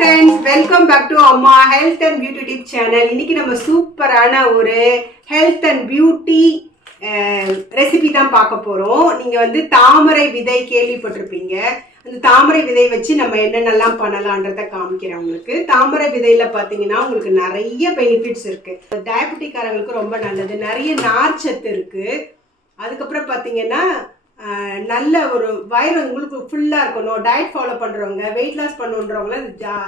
friends, welcome back to Amma Health and Beauty Tip channel. இன்னைக்கு நம்ம சூப்பரான ஒரு health and beauty ரெசிபி தான் பார்க்க போறோம். நீங்க வந்து தாமரை விதை கேள்விப்பட்டிருப்பீங்க. அந்த தாமரை விதை வச்சு நம்ம என்னென்னலாம் பண்ணலாம்ன்றத காமிக்கிறேன் உங்களுக்கு. தாமரை விதையில பாத்தீங்கன்னா உங்களுக்கு நிறைய பெனிஃபிட்ஸ் இருக்கு. டயபெட்டிக்காரங்களுக்கு ரொம்ப நல்லது. நிறைய நார்ச்சத்து இருக்கு. அதுக்கப்புறம் பாத்தீங்கன்னா நல்ல ஒரு வயிறு உங்களுக்கு ஃபுல்லாக இருக்கணும். டயட் ஃபாலோ பண்ணுறவங்க, வெயிட் லாஸ் பண்ணுன்றவங்களாம்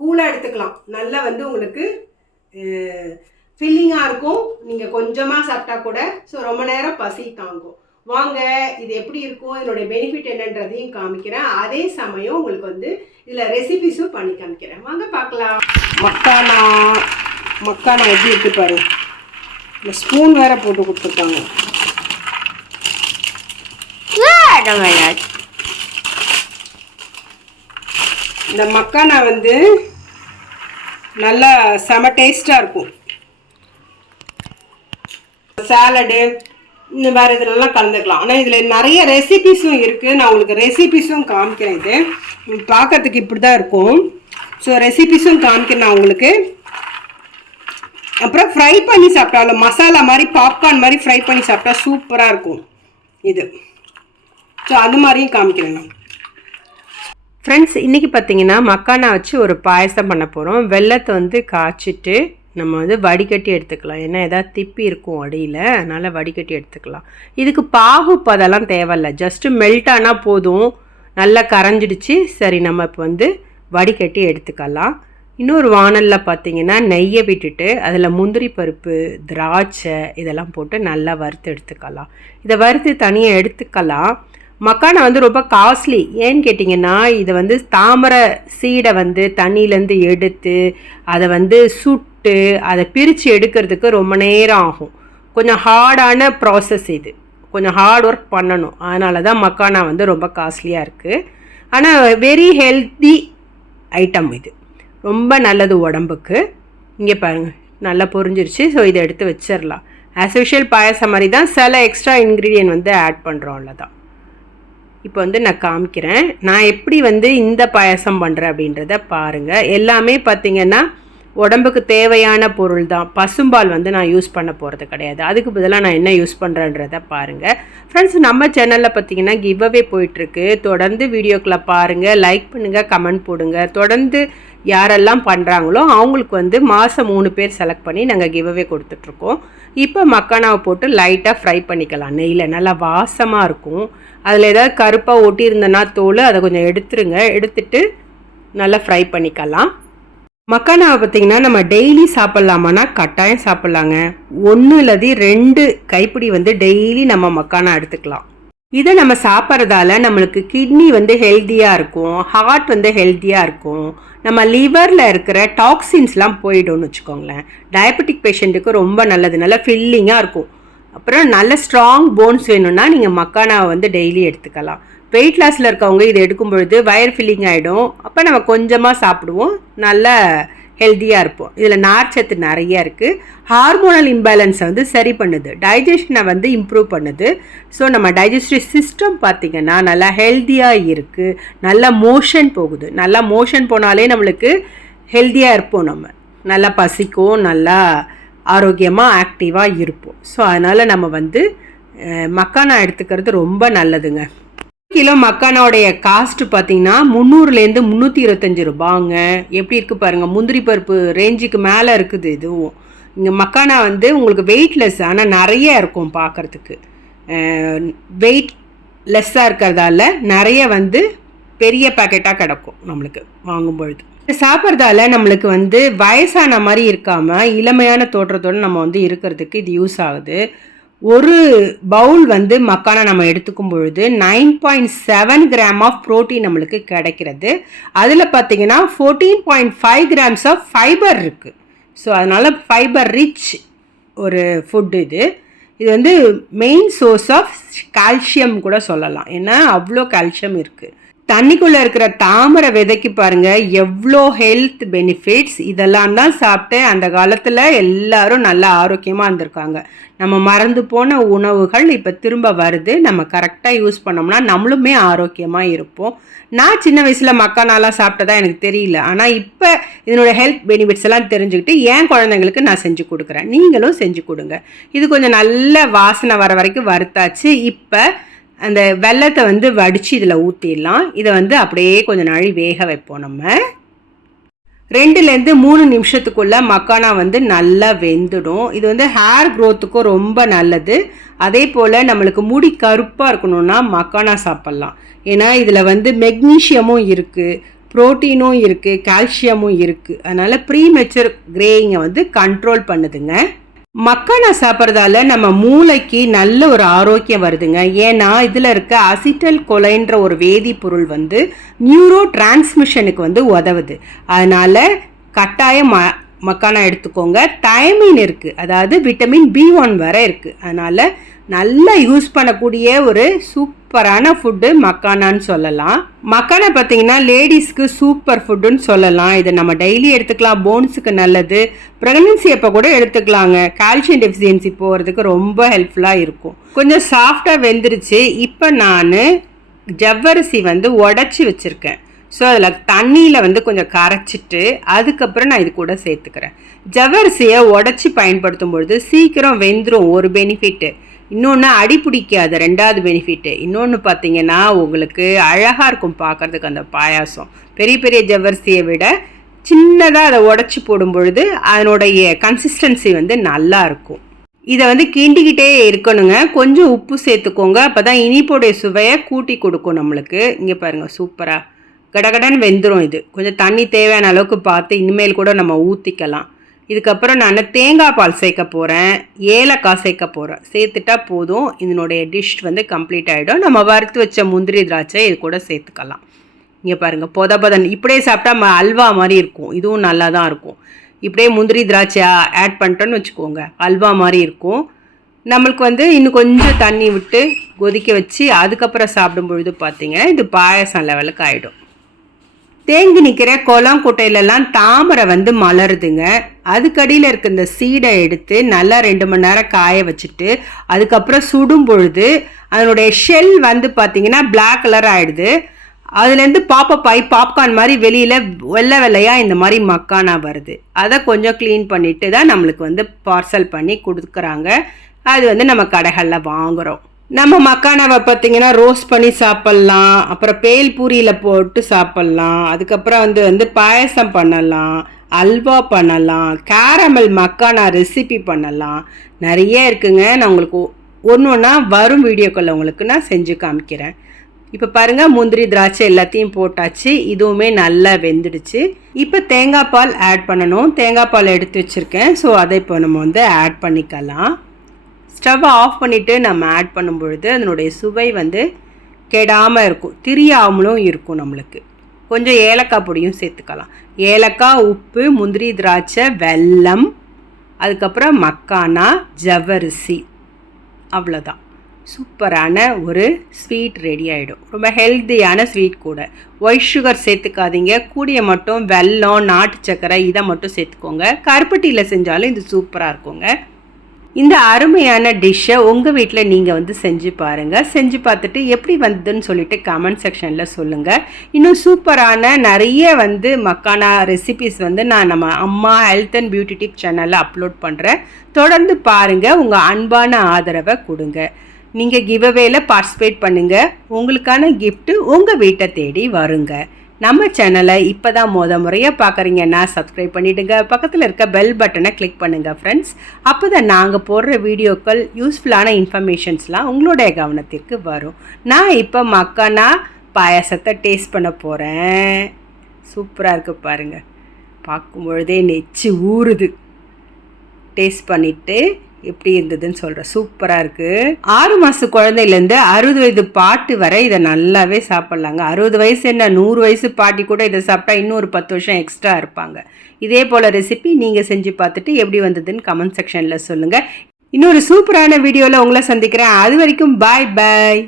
கூலாக எடுத்துக்கலாம். நல்லா வந்து உங்களுக்கு ஃபில்லிங்காக இருக்கும். நீங்கள் கொஞ்சமாக சாப்பிட்டா கூட ரொம்ப நேரம் பசி தாங்கும். வாங்க இது எப்படி இருக்கும், இதனுடைய பெனிஃபிட் என்னன்றதையும் காமிக்கிறேன். அதே சமயம் உங்களுக்கு வந்து இதில் ரெசிபிஸும் பண்ணி காமிக்கிறேன். வாங்க பார்க்கலாம். மக்கானா எப்படி இருக்கு பாரு. இந்த ஸ்பூன் வேற போட்டு கொடுத்துருக்காங்க. இந்த மக்கானா வந்து நல்லா செம டேஸ்டாக இருக்கும். சாலடு இந்த மாதிரி இதிலெல்லாம் கலந்துக்கலாம். ஆனால் இதில் நிறைய ரெசிபிஸும் இருக்குது. நான் உங்களுக்கு ரெசிபிஸும் காமிக்கிறேன். இது பார்க்கறதுக்கு இப்படி தான் இருக்கும். ஸோ ரெசிபிஸும் காமிக்கிறேன் நான் உங்களுக்கு. அப்புறம் ஃப்ரை பண்ணி சாப்பிட்டாலும் மசாலா மாதிரி பாப்கார்ன் மாதிரி ஃப்ரை பண்ணி சாப்பிட்டா சூப்பராக இருக்கும் இது. ஸோ அது மாதிரியும் காமிக்கிறேன் நான். ஃப்ரெண்ட்ஸ், இன்றைக்கி பார்த்தீங்கன்னா மக்கானா வச்சு ஒரு பாயசம் பண்ண போகிறோம். வெல்லத்தை வந்து காய்ச்சிட்டு நம்ம வந்து வடிகட்டி எடுத்துக்கலாம். ஏன்னா எதாவது திப்பி இருக்கும் அடியில், அதனால் வடிகட்டி எடுத்துக்கலாம். இதுக்கு பாகு பதெல்லாம் தேவையில்லை. ஜஸ்ட்டு மெல்ட் ஆனால் போதும். நல்லா கரைஞ்சிடுச்சு. சரி, நம்ம இப்போ வந்து வடிகட்டி எடுத்துக்கலாம். இன்னொரு வானலில் பார்த்தீங்கன்னா நெய்யை விட்டுட்டு அதில் முந்திரி பருப்பு, திராட்சை இதெல்லாம் போட்டு நல்லா வறுத்து எடுத்துக்கலாம். இதை வறுத்து தனியாக எடுத்துக்கலாம். மக்கானா வந்து ரொம்ப காஸ்ட்லி. ஏன்னு கேட்டிங்கன்னா இதை வந்து தாமரை சீடை வந்து தண்ணியிலேருந்து எடுத்து அதை வந்து சுட்டு அதை பிரித்து எடுக்கிறதுக்கு ரொம்ப நேரம் ஆகும். கொஞ்சம் ஹார்டான ப்ராசஸ் இது. கொஞ்சம் ஹார்ட் ஒர்க் பண்ணணும். அதனால தான் மக்கானா வந்து ரொம்ப காஸ்ட்லியாக இருக்குது. ஆனால் வெரி ஹெல்த்தி ஐட்டம் இது. ரொம்ப நல்லது உடம்புக்கு. இங்கே பாருங்கள், நல்லா பொரிஞ்சிருச்சு. ஸோ இதை எடுத்து வச்சிடலாம். ஆஸ் யூஷுவல் பாயசம் மாதிரி தான், சில எக்ஸ்ட்ரா இன்க்ரீடியன்ட் வந்து ஆட் பண்ணுறோம்ல தான். இப்போ வந்து நான் காமிக்கிறேன் நான் எப்படி வந்து இந்த பாயசம் பண்ணுறேன் அப்படின்றத பாருங்கள். எல்லாமே பார்த்திங்கன்னா உடம்புக்கு தேவையான பொருள் தான். பசும்பால் வந்து நான் யூஸ் பண்ண போகிறது கிடையாது. அதுக்கு பதிலாக நான் என்ன யூஸ் பண்ணுறேன்றதை பாருங்கள். ஃப்ரெண்ட்ஸ், நம்ம சேனலில் பார்த்திங்கன்னா கிவ் அவே போயிட்டுருக்கு. தொடர்ந்து வீடியோக்களை பாருங்கள், லைக் பண்ணுங்கள், கமெண்ட் போடுங்க. தொடர்ந்து யாரெல்லாம் பண்ணுறாங்களோ அவங்களுக்கு வந்து மாதம் 3 பேர் செலக்ட் பண்ணி நாங்கள் கிவ் அவே கொடுத்துட்ருக்கோம். இப்போ மக்கானாவை போட்டு லைட்டாக ஃப்ரை பண்ணிக்கலாம். நெய்யில் நல்லா வாசமாக இருக்கும். அதில் ஏதாவது கருப்பாக ஒட்டியிருந்தனா தோல் அதை கொஞ்சம் எடுத்துருங்க. எடுத்துட்டு நல்லா ஃப்ரை பண்ணிக்கலாம். மக்கானாவை பார்த்திங்கன்னா நம்ம டெய்லி சாப்பிட்லாமான்னா கட்டாயம் சாப்பிட்லாங்க. 1 இல்லாது 2 கைப்பிடி வந்து டெய்லி நம்ம மக்கானா எடுத்துக்கலாம். இதை நம்ம சாப்பிட்றதால நம்மளுக்கு கிட்னி வந்து ஹெல்த்தியாக இருக்கும், ஹார்ட் வந்து ஹெல்த்தியாக இருக்கும், நம்ம லிவரில் இருக்கிற டாக்ஸின்ஸ்லாம் போயிடும்னு வச்சுக்கோங்களேன். டயபெட்டிக் பேஷண்ட்டுக்கு ரொம்ப நல்லது. நல்லா ஃபில்லிங்காக இருக்கும். அப்புறம் நல்ல ஸ்ட்ராங் போன்ஸ் வேணும்னா நீங்கள் மக்கானாவை வந்து டெய்லி எடுத்துக்கலாம். வெயிட் லாஸில் இருக்கவங்க இதை எடுக்கும் பொழுது வயர் ஃபில்லிங் ஆகிடும். அப்போ நம்ம கொஞ்சமாக சாப்பிடுவோம், நல்ல ஹெல்த்தியாக இருப்போம். இதில் நார்ச்சத்து நிறைய இருக்குது. ஹார்மோனல் இம்பேலன்ஸை வந்து சரி பண்ணுது. டைஜஷனை வந்து இம்ப்ரூவ் பண்ணுது. ஸோ நம்ம டைஜஸ்டிவ் சிஸ்டம் பார்த்திங்கன்னா நல்லா ஹெல்த்தியாக இருக்குது. நல்லா மோஷன் போகுது. நல்லா மோஷன் போனாலே நம்மளுக்கு ஹெல்த்தியாக இருப்போம். நம்ம நல்லா பசிக்கும், நல்லா ஆரோக்கியமாக ஆக்டிவாக இருப்போம். ஸோ அதனால் நம்ம வந்து மக்கானா எடுத்துக்கிறது ரொம்ப நல்லதுங்க. கிலோ மக்கானாவுடைய காஸ்ட்டு பார்த்திங்கன்னா 300லேருந்து 325 ரூபாங்க. எப்படி இருக்குது பாருங்கள். முந்திரி பருப்பு ரேஞ்சுக்கு மேலே இருக்குது. இதுவும் இங்கே மக்கானா வந்து உங்களுக்கு வெயிட்லெஸ், ஆனால் நிறைய இருக்கும் பார்க்குறதுக்கு. வெயிட் லெஸ்ஸாக இருக்கிறதால நிறைய வந்து பெரிய பேக்கெட்டாக கிடக்கும் நம்மளுக்கு வாங்கும்பொழுது. சாப்பிட்றதால நம்மளுக்கு வந்து வயசான மாதிரி இருக்காமல் இளமையான தோற்றத்தோடு நம்ம வந்து இருக்கிறதுக்கு இது யூஸ் ஆகுது. ஒரு பவுல் வந்து மக்கானா நம்ம எடுத்துக்கும் பொழுது 9.7 கிராம் ஆஃப் ப்ரோட்டீன் நம்மளுக்கு கிடைக்கிறது. அதில் பார்த்திங்கன்னா 14.5 கிராம்ஸ் ஆஃப் ஃபைபர் இருக்குது. ஸோ அதனால் ஃபைபர் ரிச் ஒரு ஃபுட் இது. இது வந்து மெயின் சோர்ஸ் ஆஃப் கால்சியம் கூட சொல்லலாம். ஏன்னா அவ்வளோ கால்சியம் இருக்குது. தண்ணிக்குள்ளே இருக்கிற தாமரை விதைக்கு பாருங்க எவ்வளோ ஹெல்த் பெனிஃபிட்ஸ். இதெல்லாம் தான் சாப்பிட்டு அந்த காலத்தில் எல்லாரும் நல்லா ஆரோக்கியமாக இருந்திருக்காங்க. நம்ம மறந்து போன உணவுகள் இப்போ திரும்ப வருது. நம்ம கரெக்டாக யூஸ் பண்ணோம்னா நம்மளுமே ஆரோக்கியமாக இருப்போம். நான் சின்ன வயசில் மக்கானாலாம் சாப்பிட்டதா எனக்கு தெரியல. ஆனால் இப்போ இதனோட ஹெல்த் பெனிஃபிட்ஸ் எல்லாம் தெரிஞ்சுக்கிட்டு என் குழந்தைங்களுக்கு நான் செஞ்சு கொடுக்குறேன். நீங்களும் செஞ்சு கொடுங்க. இது கொஞ்சம் நல்ல வாசனை வர வரைக்கும் வறுத்தாச்சு. இப்போ அந்த வெல்லத்தை வந்து வடித்து இதில் ஊற்றிடலாம். இதை வந்து அப்படியே கொஞ்சம் நாள் வேக வைப்போம். நம்ம 2-3 நிமிஷத்துக்குள்ளே மக்கானா வந்து நல்லா வெந்துடும். இது வந்து ஹேர் க்ரோத்துக்கும் ரொம்ப நல்லது. அதே போல் நம்மளுக்கு முடி கருப்பாக இருக்கணும்னா மக்கானா சாப்பிட்லாம். ஏன்னா இதில் வந்து மெக்னீஷியமும் இருக்குது, ப்ரோட்டீனும் இருக்குது, கால்சியமும் இருக்குது. அதனால் ப்ரீமெச்சூர் கிரேயிங்கை வந்து கண்ட்ரோல் பண்ணுதுங்க. மக்கானா சாப்பிட்றதால நம்ம மூளைக்கு நல்ல ஒரு ஆரோக்கியம் வருதுங்க. ஏன்னா இதில் இருக்க அசிட்டல் கொலைன்ற ஒரு வேதிப்பொருள் வந்து நியூரோ டிரான்ஸ்மிஷனுக்கு வந்து உதவுது. அதனால் கட்டாயம் மக்கானா எடுத்துக்கோங்க. தைமின் இருக்குது, அதாவது விட்டமின் B1 வரை இருக்குது. அதனால் நல்லா யூஸ் பண்ணக்கூடிய ஒரு சூப்பரான ஃபுட்டு மக்கானான்னு சொல்லலாம். மக்கானா பார்த்தீங்கன்னா லேடிஸ்க்கு சூப்பர் ஃபுட்டுன்னு சொல்லலாம். இதை நம்ம டெய்லி எடுத்துக்கலாம். போன்ஸுக்கு நல்லது. ப்ரெக்னன்சி அப்போ கூட எடுத்துக்கலாங்க. கால்சியம் டெஃபிஷியன்சி போகிறதுக்கு ரொம்ப ஹெல்ப்ஃபுல்லாக இருக்கும். கொஞ்சம் சாஃப்டாக வெந்துருச்சு. இப்போ நான் ஜவ்வரிசி வந்து உடச்சி வச்சுருக்கேன். ஸோ அதில் தண்ணியில் வந்து கொஞ்சம் கரைச்சிட்டு அதுக்கப்புறம் நான் இது கூட சேர்த்துக்கிறேன். ஜவ்வரிசியை உடச்சி பயன்படுத்தும் பொழுது சீக்கிரம் வெந்துடும், ஒரு பெனிஃபிட்டு. இன்னொன்று அடி பிடிக்காது, 2வது பெனிஃபிட்டு. இன்னொன்று பார்த்தீங்கன்னா உங்களுக்கு அழகாக இருக்கும் பார்க்குறதுக்கு அந்த பாயாசம். பெரிய பெரிய ஜவ்வரிசியை விட சின்னதாக அதை உடச்சி போடும் பொழுது அதனுடைய கன்சிஸ்டன்சி வந்து நல்லா இருக்கும். இதை வந்து கிண்டிக்கிட்டே இருக்கணுங்க. கொஞ்சம் உப்பு சேர்த்துக்கோங்க. அப்போ தான் இனிப்போடைய சுவையை கூட்டி கொடுக்கும் நம்மளுக்கு. இங்கே பாருங்கள், சூப்பராக கடகடன்னு வெந்துடும். இது கொஞ்சம் தண்ணி தேவையான அளவுக்கு பார்த்து இனிமேல் கூட நம்ம ஊற்றிக்கலாம். இதுக்கப்புறம் நான் தேங்காய் பால் சேர்க்க போகிறேன், ஏலக்காய் சேர்க்க போகிறேன். சேர்த்துட்டா போதும், இதனுடைய டிஷ் வந்து கம்ப்ளீட் ஆகிடும். நம்ம வறுத்து வச்ச முந்திரி திராட்சை இது கூட சேர்த்துக்கலாம். இங்கே பாருங்கள், பொதபதன் இப்படியே சாப்பிட்டா அல்வா மாதிரி இருக்கும். இதுவும் நல்லா தான் இருக்கும். இப்படியே முந்திரி திராட்சை ஆட் பண்ணிட்டோன்னு வச்சுக்கோங்க, அல்வா மாதிரி இருக்கும். நம்மளுக்கு வந்து இன்னும் கொஞ்சம் தண்ணி விட்டு கொதிக்க வச்சு அதுக்கப்புறம் சாப்பிடும் பொழுது பார்த்தீங்கன்னா இது பாயசம் லெவலுக்கு ஆகிடும். தேங்கி நிற்கிற குளங்குட்டையிலலாம் தாமரை வந்து மலருதுங்க. அதுக்கடியில் இருக்க இந்த சீடை எடுத்து நல்லா 2 மணி நேரம் காய வச்சுட்டு அதுக்கப்புறம் சுடும் பொழுது அதனுடைய ஷெல் வந்து பார்த்திங்கன்னா பிளாக் கலர் ஆகிடுது. அதுலேருந்து பாப்பப் ஆகி பாப்கார்ன் மாதிரி வெளியில் வெள்ளை வெள்ளையாக இந்த மாதிரி மக்கானா வருது. அதை கொஞ்சம் க்ளீன் பண்ணிவிட்டு தான் நம்மளுக்கு வந்து பார்சல் பண்ணி கொடுக்குறாங்க. அது வந்து நம்ம கடைகளில் வாங்குகிறோம். நம்ம மக்கானாவை பார்த்திங்கன்னா ரோஸ்ட் பண்ணி சாப்பிட்லாம், அப்புறம் பேல் பூரியில் போட்டு சாப்பிட்லாம். அதுக்கப்புறம் வந்து பாயசம் பண்ணலாம், அல்வா பண்ணலாம், கேரமல் மக்கானா ரெசிபி பண்ணலாம். நிறைய இருக்குங்க. நான் உங்களுக்கு ஒன்று ஒன்றா வரும் வீடியோக்களில் உங்களுக்கு நான் செஞ்சு காமிக்கிறேன். இப்போ பாருங்கள், முந்திரி திராட்சை எல்லாத்தையும் போட்டாச்சு. இதுவுமே நல்லா வெந்துடுச்சு. இப்போ தேங்காய் பால் ஆட் பண்ணணும். தேங்காய் பால் எடுத்து வச்சுருக்கேன். ஸோ அதை இப்போ நம்ம வந்து ஆட் பண்ணிக்கலாம். ஸ்டவ்வை ஆஃப் பண்ணிவிட்டு நம்ம ஆட் பண்ணும் பொழுது அதனுடைய சுவை வந்து கெடாமல் இருக்கும், திரியாமலும் இருக்கும். நம்மளுக்கு கொஞ்சம் ஏலக்காய் பொடியும் சேர்த்துக்கலாம். ஏலக்காய், உப்பு, முந்திரி திராட்சை, வெல்லம், அதுக்கப்புறம் மக்கானா, ஜவ்வரிசி, அவ்வளோதான். சூப்பரான ஒரு ஸ்வீட் ரெடி ஆகிடும். ரொம்ப ஹெல்த்தியான ஸ்வீட் கூட. ஒயிட் சுகர் சேர்த்துக்காதீங்க. கூடிய மட்டும் வெல்லம், நாட்டு சர்க்கரை இதை மட்டும் சேர்த்துக்கோங்க. கருப்பட்டியில் செஞ்சாலும் இது சூப்பராக இருக்குங்க. இந்த அருமையான டிஷ்ஷை உங்கள் வீட்டில் நீங்கள் வந்து செஞ்சு பாருங்கள். செஞ்சு பார்த்துட்டு எப்படி வந்ததுன்னு சொல்லிட்டு கமெண்ட் செக்ஷனில் சொல்லுங்கள். இன்னும் சூப்பரான நிறைய வந்து மக்கானா ரெசிபிஸ் வந்து நான் நம்ம அம்மா ஹெல்த் அண்ட் பியூட்டி டிப் சேனலில் அப்லோட் பண்ணுறேன். தொடர்ந்து பாருங்கள். உங்கள் அன்பான ஆதரவை கொடுங்க. நீங்கள் கிவ்அவேல பார்ட்டிசிபேட் பண்ணுங்கள். உங்களுக்கான கிஃப்ட்டு உங்கள் வீட்டை தேடி வருங்க. நம்ம சேனலை இப்போ தான் முறையாக பார்க்குறீங்கன்னா சப்ஸ்கிரைப் பண்ணிவிடுங்க. பக்கத்தில் இருக்க பெல் பட்டனை கிளிக் பண்ணுங்கள் ஃப்ரெண்ட்ஸ். அப்போ தான் நாங்கள் போடுற வீடியோக்கள் யூஸ்ஃபுல்லான இன்ஃபர்மேஷன்ஸ்லாம் உங்களுடைய கவனத்திற்கு வரும். நான் இப்போ மக்கானா பாயாசத்தை டேஸ்ட் பண்ண போகிறேன். சூப்பராக இருக்குது பாருங்கள், பார்க்கும்பொழுதே நெச்சு ஊறுது. டேஸ்ட் பண்ணிவிட்டு எப்படி இருந்ததுன்னு சொல்கிறேன். சூப்பராக இருக்குது. 6 மாத குழந்தையிலேருந்து 60 வயது பாட்டி வரை இதை நல்லாவே சாப்பிட்லாங்க. 60 வயசு என்ன, 100 வயசு பாட்டி கூட இதை சாப்பிட்டா இன்னும் ஒரு 10 வருஷம் எக்ஸ்ட்ரா இருப்பாங்க. இதே போல் ரெசிபி நீங்கள் செஞ்சு பார்த்துட்டு எப்படி வந்ததுன்னு கமெண்ட் செக்ஷனில் சொல்லுங்கள். இன்னொரு சூப்பரான வீடியோவில் உங்களை சந்திக்கிறேன். அது வரைக்கும் பாய் பாய்.